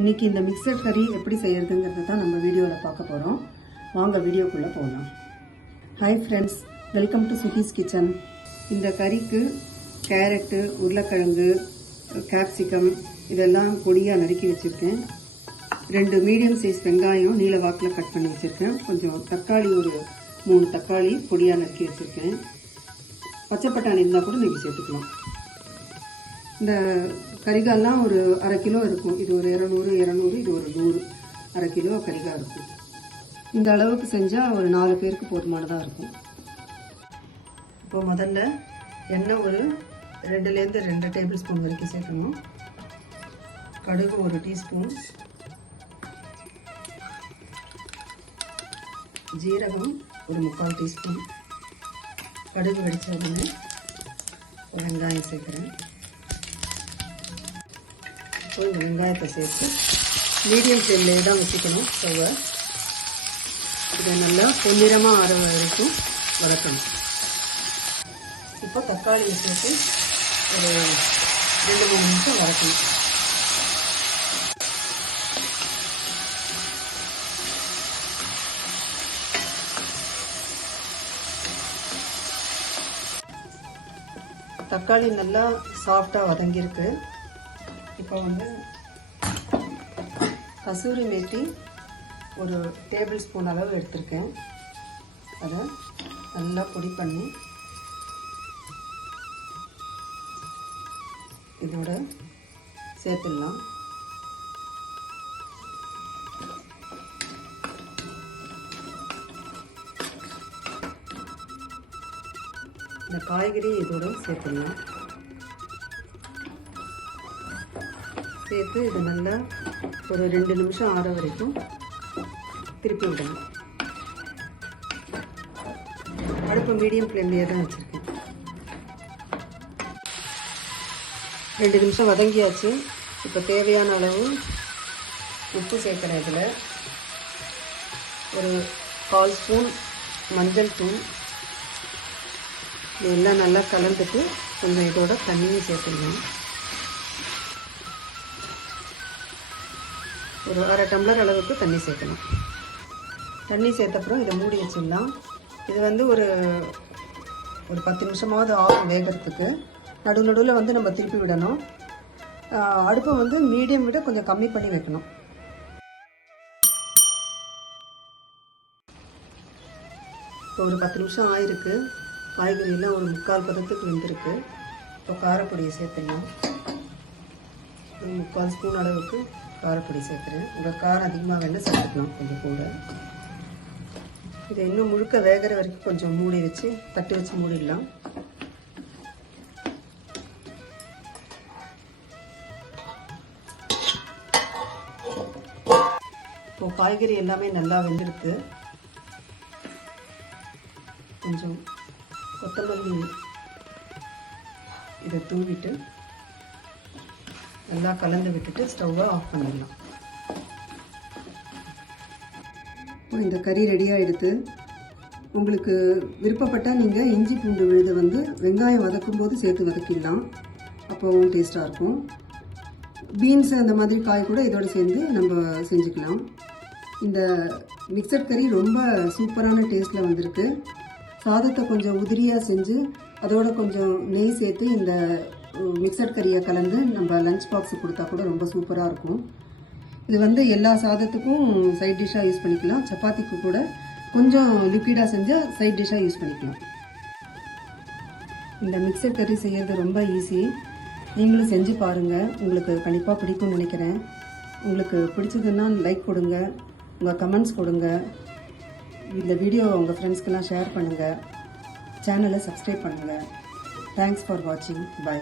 இன்னைக்கு இந்த மிக்சட் கறி எப்படி செய்யறதுங்கிறத தான் நம்ம வீடியோவில் பார்க்க போகிறோம். வாங்க வீடியோக்குள்ளே போகலாம். Hi friends, welcome to சுகீஸ் kitchen. இந்த கறிக்கு கேரட்டு, உருளைக்கிழங்கு, கேப்சிகம் இதெல்லாம் பொடியாக நறுக்கி வச்சுருக்கேன். 2 மீடியம் சைஸ் வெங்காயம் நீல வாக்கில் கட் பண்ணி வச்சுருக்கேன். கொஞ்சம் தக்காளி, ஒரு 3 தக்காளி பொடியாக நறுக்கி வச்சுருக்கேன். பச்சை பட்டாணி இருந்தால் கூட நீங்கள் சேர்த்துக்கலாம். இந்த கறிகால்லாம் ஒரு அரை கிலோ இருக்கும். இது ஒரு 200, இது ஒரு 100, அரை கிலோ கறிகால் இருக்கும். இந்த அளவுக்கு செஞ்சால் ஒரு 4 பேருக்கு போதுமானதாக இருக்கும். இப்போ முதல்ல எண்ணெய் ஒரு 2லேருந்து 2 டேபிள் ஸ்பூன் வரைக்கும் சேர்க்கணும். கடுகு 1 டீஸ்பூன், ஜீரகம் ஒரு 3/4 டீஸ்பூன். கடுகு வெடிச்சதுன்னு ஒரு வெங்காயம் சேர்க்குறேன். இப்போ இந்த வெங்காயத்தை சேர்த்து மீடியம் ஃப்ளேம்லேயே தான் வச்சுக்கணும் ஸ்டவ்வை. இதை நல்லா பொன்னிறமாக ஆற வரைக்கும் வதக்கணும். இப்போ தக்காளியை சேர்த்து ஒரு 2-3 நிமிஷம் வதக்கணும். தக்காளி நல்லா சாஃப்டாக வதங்கியிருக்கு. இப்போ கசூரி மேத்தி ஒரு டேபிள் ஸ்பூன் அளவு எடுத்திருக்கேன். அதை நல்லா பொடி பண்ணி இதோட சேர்த்துடலாம். இந்த காய்கறி இதோட சேர்த்துடலாம். சேர்த்து இது நல்லா ஒரு 2 நிமிஷம் ஆற வரைக்கும் திருப்பி விடணும். அடுப்பு மீடியம் ஃப்ளேம்லேயே தான் வச்சுருக்கேன். 2 நிமிஷம் வதங்கியாச்சு. இப்போ தேவையான அளவு உப்பு சேர்க்குறேன். இதில் ஒரு 1/4 ஸ்பூன் மஞ்சள் தூள். இதெல்லாம் நல்லா கலந்துட்டு கொஞ்சம் இதோட தண்ணியும் சேர்த்துக்கணும். ஒரு அரை டம்ளர் அளவுக்கு தண்ணி சேர்க்கணும். தண்ணி சேர்த்தப்புறம் இதை மூடி வச்சிடலாம். இது ஒரு 10 நிமிஷமாவது ஆகும் வேகிறதுக்கு. நடுவில் நம்ம திருப்பி விடணும். அடுப்பை மீடியம் விட கொஞ்சம் கம்மி பண்ணி வைக்கணும். இப்போ ஒரு 10 நிமிஷம் ஆயிருக்கு. காய்கறியெல்லாம் ஒரு 3/4 பதத்துக்கு வெந்திருக்கு. இப்போ காரப்பொடியை சேர்த்துடலாம். 3/4 ஸ்பூன் அளவுக்கு காரப்பொடி சேர்க்குறேன். உங்கள் காரம் அதிகமாக வேணால் சேர்த்துக்கலாம் கொஞ்சம் கூட. இதை இன்னும் முழுக்க வேகிற வரைக்கும் கொஞ்சம் மூடி வச்சு தட்டி வச்சு மூடிடலாம். இப்போ காய்கறி எல்லாமே நல்லா வெந்திருக்கு. கொஞ்சம் கொத்தமல்லி இதை தூவிட்டு நல்லா கலந்து விட்டுட்டு ஸ்டவ்வை ஆஃப் பண்ணிடலாம். இந்த கறி ரெடி ஆகிடுது. உங்களுக்கு விருப்பப்பட்டால் நீங்கள் இஞ்சி பூண்டு விழுது வெங்காயம் வதக்கும் போது சேர்த்து வதக்கிடலாம். அப்போவும் டேஸ்ட்டாக இருக்கும். பீன்ஸ் அந்த மாதிரி காய் கூட இதோடு சேர்ந்து நம்ம செஞ்சுக்கலாம். இந்த மிக்சட் கறி ரொம்ப சூப்பரான டேஸ்ட்டில் வந்திருக்கு. சாதத்தை கொஞ்சம் உதிரியாக செஞ்சு அதோட கொஞ்சம் நெய் சேர்த்து இந்த மிக்சட் கறியை கலந்து நம்ம லஞ்ச் பாக்ஸுக்கு கொடுத்தா கூட ரொம்ப சூப்பராக இருக்கும். இது எல்லா சாதத்துக்கும் சைட் டிஷ்ஷாக யூஸ் பண்ணிக்கலாம். சப்பாத்திக்கு கூட கொஞ்சம் லிக்விடாக செஞ்சால் சைட் டிஷ்ஷாக யூஸ் பண்ணிக்கலாம். இந்த மிக்சட் கறி செய்கிறது ரொம்ப ஈஸி. நீங்களும் செஞ்சு பாருங்கள். உங்களுக்கு கண்டிப்பாக பிடிக்கும்னு நினைக்கிறேன். உங்களுக்கு பிடிச்சதுன்னா லைக் கொடுங்க, உங்கள் கமெண்ட்ஸ் கொடுங்க. இந்த வீடியோ உங்கள் ஃப்ரெண்ட்ஸ்க்கெல்லாம் ஷேர் பண்ணுங்கள். சேனலை சப்ஸ்கிரைப் பண்ணுங்கள். தேங்க்ஸ் ஃபார் வாட்சிங். பை.